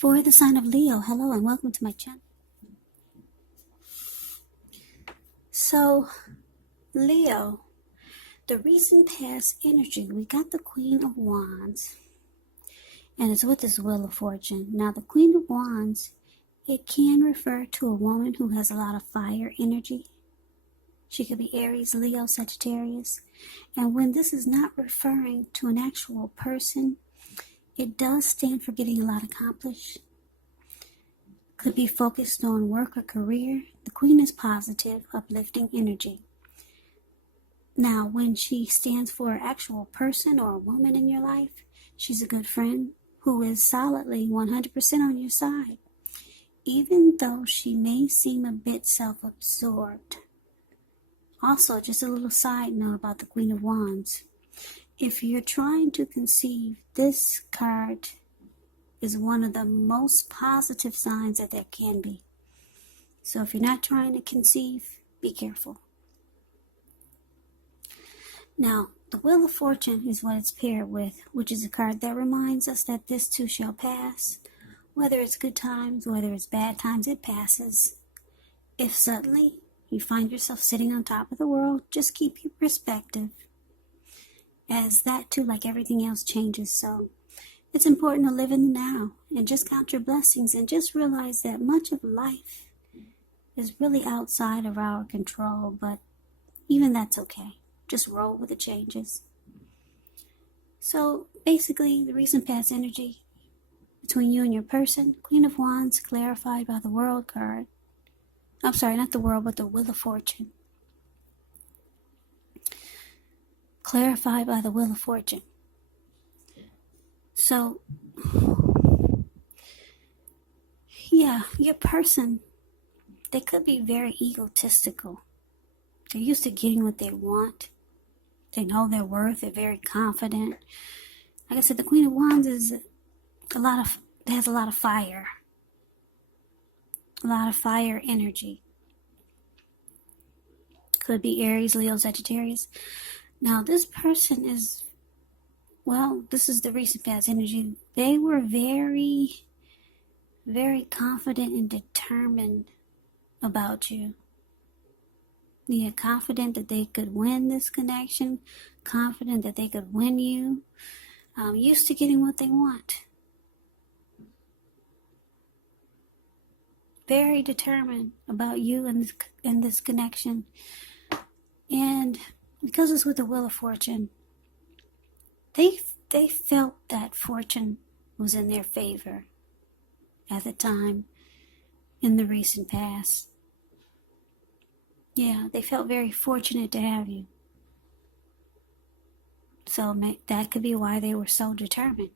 For the sign of Leo, hello and welcome to my channel. So, Leo, the recent past energy, we got the Queen of Wands, and it's with this Wheel of Fortune. Now, the Queen of Wands, it can refer to a woman who has a lot of fire energy. She could be Aries, Leo, Sagittarius. And when this is not referring to an actual person, it does stand for getting a lot accomplished. Could be focused on work or career. The Queen is positive, uplifting energy. Now, when she stands for an actual person or a woman in your life, she's a good friend who is solidly 100% on your side, even though she may seem a bit self-absorbed. Also, just a little side note about the Queen of Wands. If you're trying to conceive, this card is one of the most positive signs that there can be. So if you're not trying to conceive, be careful. Now, the Wheel of Fortune is what it's paired with, which is a card that reminds us that this too shall pass. Whether it's good times, whether it's bad times, it passes. If suddenly you find yourself sitting on top of the world, just keep your perspective, as that too, like everything else, changes. So it's important to live in the now and just count your blessings and just realize that much of life is really outside of our control, but even that's okay. Just roll with the changes. So basically, the recent past energy between you and your person, Queen of Wands, clarified by the World card. I'm sorry, not the World, but the Wheel of Fortune. Clarified by the Wheel of Fortune. So, yeah, your person, they could be very egotistical. They're used to getting what they want. They know their worth. They're very confident. Like I said, the Queen of Wands has a lot of fire. A lot of fire energy. Could be Aries, Leo, Sagittarius. Now, this person is, well, this is the recent past energy. They were very, very confident and determined about you. Yeah, confident that they could win this connection. Confident that they could win you. Used to getting what they want. Very determined about you and this connection. And because it's with the Wheel of Fortune, they felt that fortune was in their favor at the time in the recent past. Yeah, they felt very fortunate to have you. So that could be why they were so determined.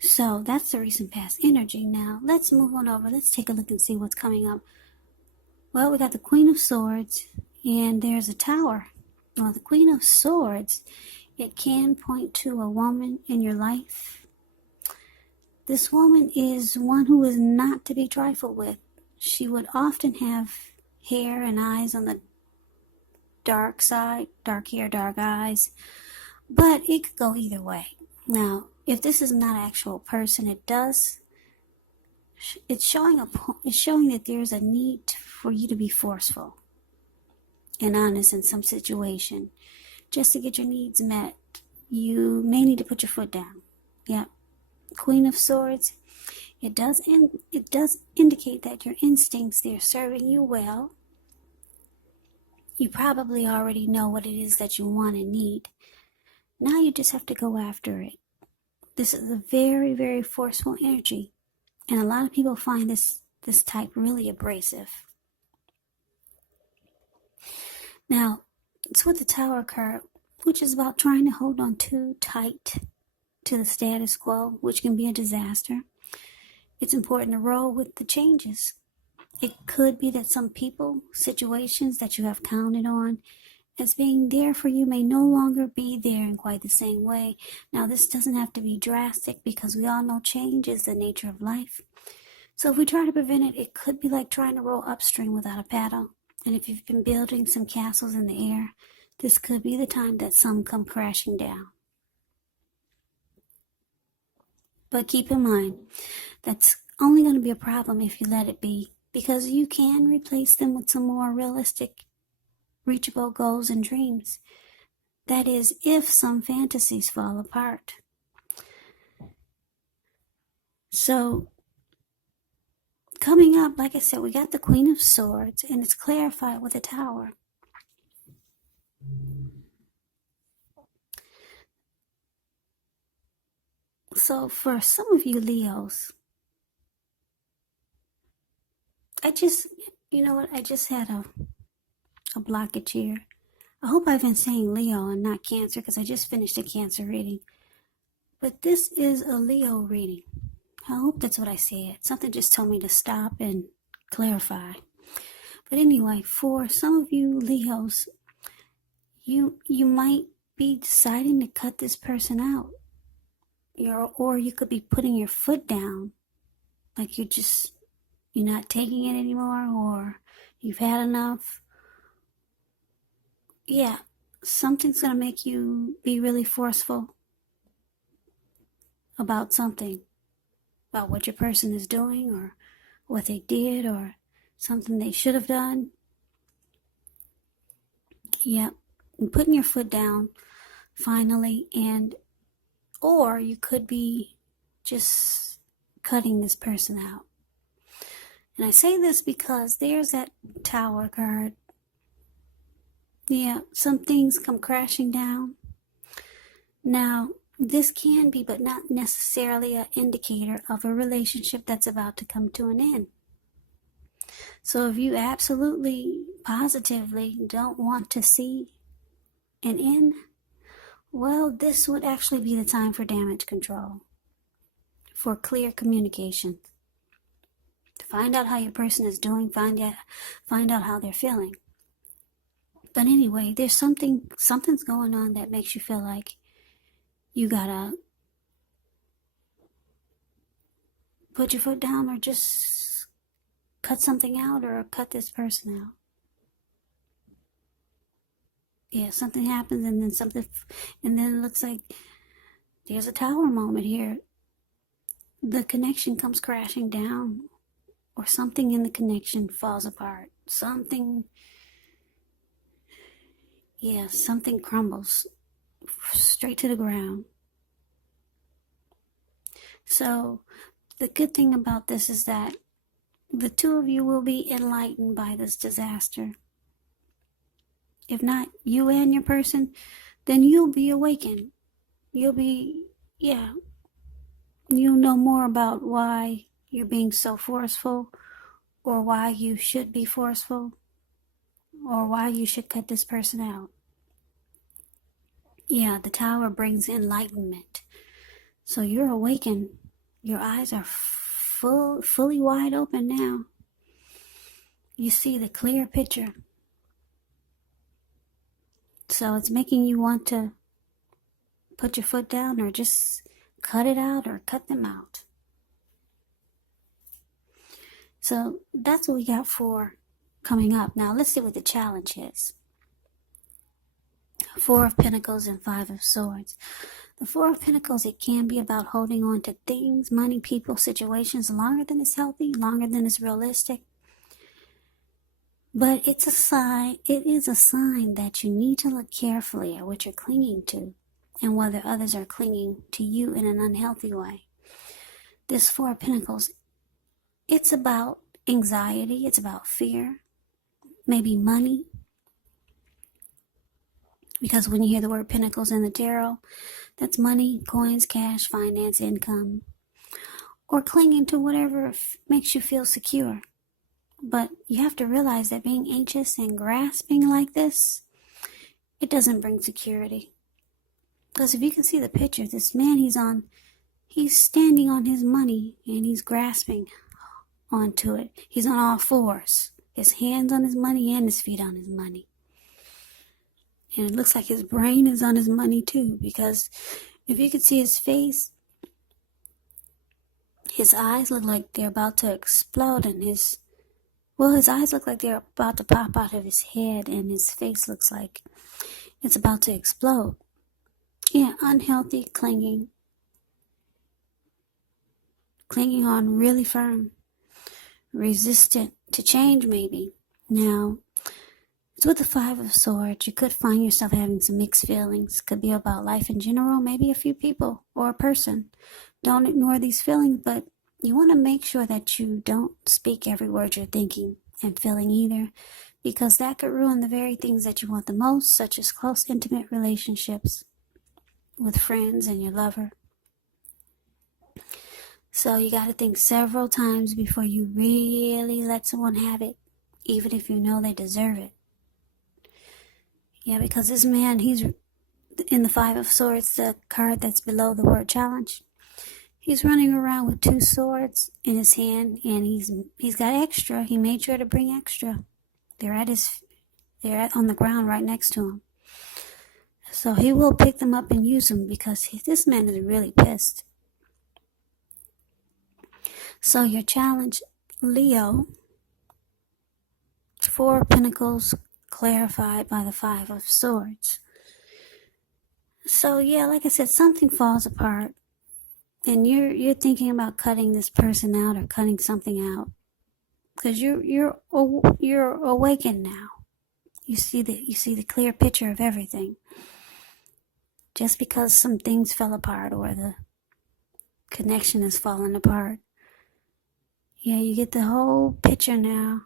So that's the recent past energy. Now, let's move on over. Let's take a look and see what's coming up. Well, we got the Queen of Swords, and there's a Tower. Well, the Queen of Swords, it can point to a woman in your life. This woman is one who is not to be trifled with. She would often have hair and eyes on the dark side, dark hair, dark eyes, but it could go either way. Now, if this is not an actual person, it's showing that there's a need for you to be forceful and honest in some situation. Just to get your needs met, you may need to put your foot down. Yep. Queen of Swords, it does indicate that your instincts, they're serving you well. You probably already know what it is that you want and need. Now you just have to go after it. This is a very, very forceful energy. And a lot of people find this type really abrasive. Now, it's with the Tower card, which is about trying to hold on too tight to the status quo, which can be a disaster. It's important to roll with the changes. It could be that some people, situations that you have counted on as being there for you may no longer be there in quite the same way. Now, this doesn't have to be drastic because we all know change is the nature of life. So if we try to prevent it, it could be like trying to row upstream without a paddle. And if you've been building some castles in the air, this could be the time that some come crashing down. But keep in mind, that's only going to be a problem if you let it be, because you can replace them with some more realistic, reachable goals and dreams. That is, if some fantasies fall apart. So, coming up, like I said, we got the Queen of Swords, and it's clarified with a Tower. So, for some of you Leos, I just had a blockage here. I hope I've been saying Leo and not Cancer, because I just finished a Cancer reading. But this is a Leo reading. I hope that's what I said. Something just told me to stop and clarify. But anyway, for some of you Leos, you might be deciding to cut this person out. Or you could be putting your foot down, like you're not taking it anymore, or you've had enough. Yeah, something's going to make you be really forceful about something, about what your person is doing, or what they did, or something they should have done. Yep, and putting your foot down finally, or you could be just cutting this person out. And I say this because there's that Tower card. Yeah, some things come crashing down. Now, this can be, but not necessarily an indicator of a relationship that's about to come to an end. So if you absolutely, positively don't want to see an end, well, this would actually be the time for damage control, for clear communication. To find out how your person is doing, find out how they're feeling. But anyway, there's something's going on that makes you feel like you gotta put your foot down, or just cut something out, or cut this person out. Yeah, something happens, and then it looks like there's a Tower moment here. The connection comes crashing down, or something in the connection falls apart. Something crumbles straight to the ground. So the good thing about this is that the two of you will be enlightened by this disaster. If not you and your person, then you'll be awakened. You'll know more about why you're being so forceful, or why you should be forceful, or why you should cut this person out. Yeah, the Tower brings enlightenment. So you're awakened. Your eyes are fully wide open now. You see the clear picture. So it's making you want to put your foot down, or just cut it out, or cut them out. So that's what we got for coming up. Now let's see what the challenge is. Four of Pentacles and Five of Swords. The Four of Pentacles, it can be about holding on to things, money, people, situations longer than it's healthy, longer than it's realistic. But it is a sign that you need to look carefully at what you're clinging to, and whether others are clinging to you in an unhealthy way. This Four of Pentacles, it's about anxiety, it's about fear, maybe money. Because when you hear the word Pentacles in the tarot, that's money, coins, cash, finance, income, or clinging to whatever makes you feel secure. But you have to realize that being anxious and grasping like this, it doesn't bring security. Because if you can see the picture, this man, he's standing on his money, and he's grasping onto it. He's on all fours. His hands on his money and his feet on his money. And it looks like his brain is on his money too, because if you could see his face, his eyes look like they're about to explode, and his eyes look like they're about to pop out of his head, and his face looks like it's about to explode. Yeah, unhealthy clinging. clinging on really firm, resistant to change maybe. Now, it's with the Five of Swords. You could find yourself having some mixed feelings. Could be about life in general, maybe a few people or a person. Don't ignore these feelings, but you want to make sure that you don't speak every word you're thinking and feeling either, because that could ruin the very things that you want the most, such as close, intimate relationships with friends and your lover. So you got to think several times before you really let someone have it, even if you know they deserve it. Yeah, because this man, he's in the Five of Swords, the card that's below the word challenge. He's running around with 2 swords in his hand, and he's got extra. He made sure to bring extra. They're on the ground right next to him. So he will pick them up and use them because this man is really pissed. So your challenge, Leo, 4 Pentacles clarified by the 5 of Swords. So yeah, like I said, something falls apart, and you're thinking about cutting this person out or cutting something out, because you're awakened now. You see the clear picture of everything. Just because some things fell apart or the connection is falling apart, yeah, you get the whole picture now.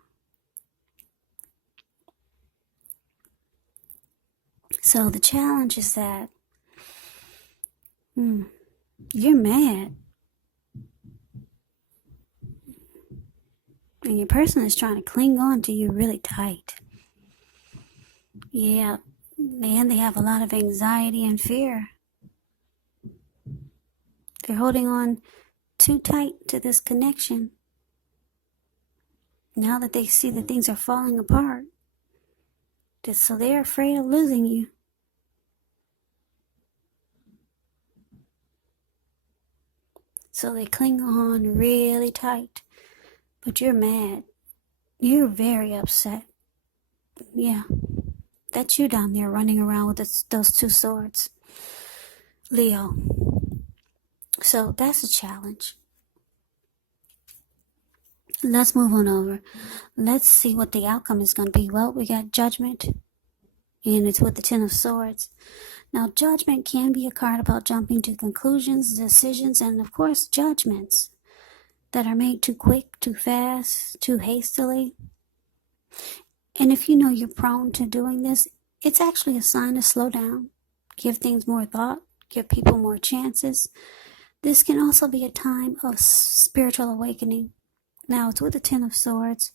So the challenge is that you're mad, and your person is trying to cling on to you really tight. Yeah, and they have a lot of anxiety and fear. They're holding on too tight to this connection. Now that they see that things are falling apart, so they're afraid of losing you. So they cling on really tight. But you're mad. You're very upset. Yeah, that's you down there running around with those 2 swords, Leo. So that's a challenge. Let's move on over. Let's see what the outcome is going to be. Well, we got Judgment, and it's with the 10 of Swords. Now, Judgment can be a card about jumping to conclusions, decisions, and of course, judgments that are made too quick, too fast, too hastily. And if you know you're prone to doing this, it's actually a sign to slow down, give things more thought, give people more chances. This can also be a time of spiritual awakening. Now, it's with the 10 of Swords.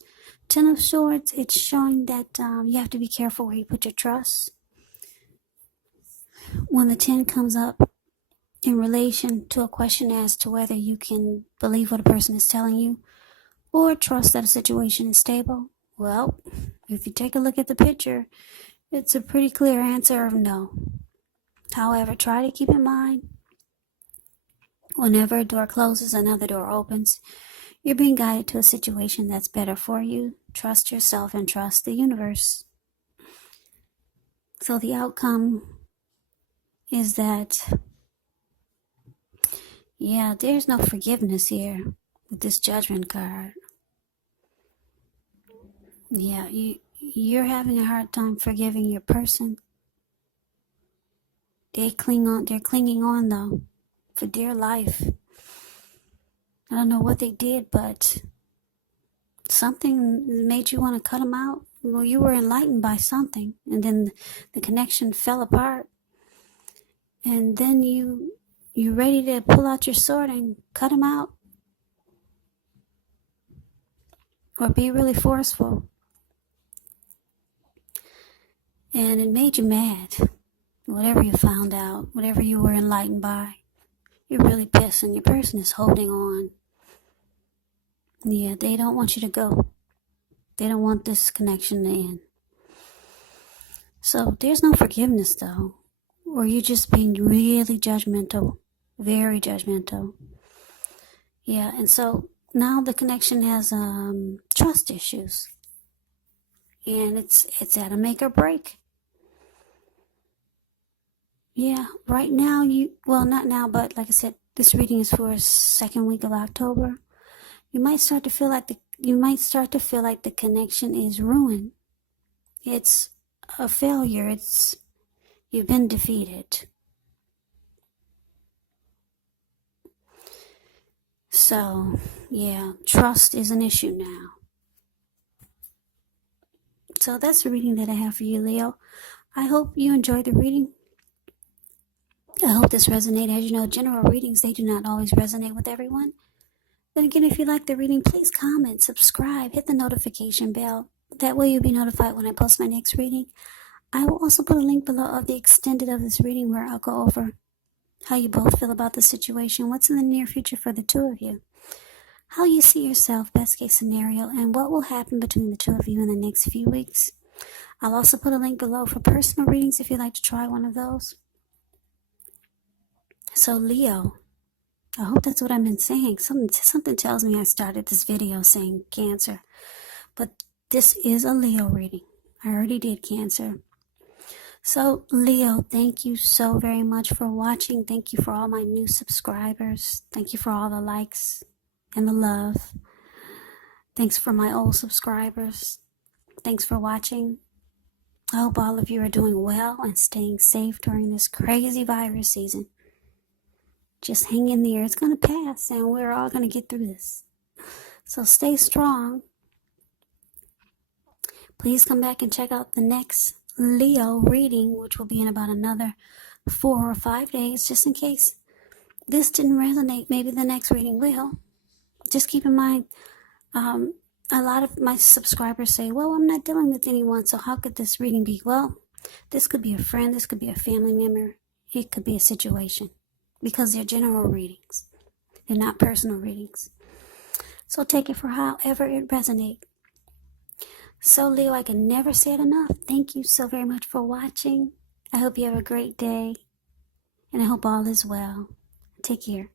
10 of Swords, it's showing that you have to be careful where you put your trust. When the 10 comes up in relation to a question as to whether you can believe what a person is telling you or trust that a situation is stable, well, if you take a look at the picture, it's a pretty clear answer of no. However, try to keep in mind, whenever a door closes, another door opens. You're being guided to a situation that's better for you. Trust yourself and trust the universe. So the outcome is that, yeah, there's no forgiveness here with this Judgment card. Yeah, you're having a hard time forgiving your person. They're clinging on though, for dear life. I don't know what they did, but something made you want to cut them out. Well, you were enlightened by something, and then the connection fell apart. And then you're ready to pull out your sword and cut them out. Or be really forceful. And it made you mad. Whatever you found out, whatever you were enlightened by, you're really pissed, and your person is holding on. Yeah, they don't want you to go. They don't want this connection to end. So there's no forgiveness though. Or you're just being really judgmental. Very judgmental. Yeah, and so now the connection has trust issues. And it's at a make or break. Yeah, right now well, not now, but like I said, This reading is for second week of October. You might start to feel like the connection is ruined. It's a failure. You've been defeated. So, yeah, trust is an issue now. So that's the reading that I have for you, Leo. I hope you enjoyed the reading. I hope this resonated. As you know, general readings, they do not always resonate with everyone. Then again, if you like the reading, please comment, subscribe, hit the notification bell. That way you'll be notified when I post my next reading. I will also put a link below of the extended of this reading where I'll go over how you both feel about the situation, what's in the near future for the two of you, how you see yourself, best case scenario, and what will happen between the two of you in the next few weeks. I'll also put a link below for personal readings if you'd like to try one of those. So Leo, I hope that's what I've been saying. Something tells me I started this video saying Cancer, but this is a Leo reading. I already did Cancer. So Leo, thank you so very much for watching. Thank you for all my new subscribers. Thank you for all the likes and the love. Thanks for my old subscribers. Thanks for watching. I hope all of you are doing well and staying safe during this crazy virus season. Just hang in there. It's going to pass and we're all going to get through this. So stay strong. Please come back and check out the next Leo reading, which will be in about another 4 or 5 days, just in case this didn't resonate. Maybe the next reading will. Just keep in mind, a lot of my subscribers say, well, I'm not dealing with anyone, so how could this reading be? Well, this could be a friend, this could be a family member, it could be a situation, because they're general readings. They're not personal readings. So take it for however it resonates. So Leo, I can never say it enough. Thank you so very much for watching. I hope you have a great day, and I hope all is well. Take care.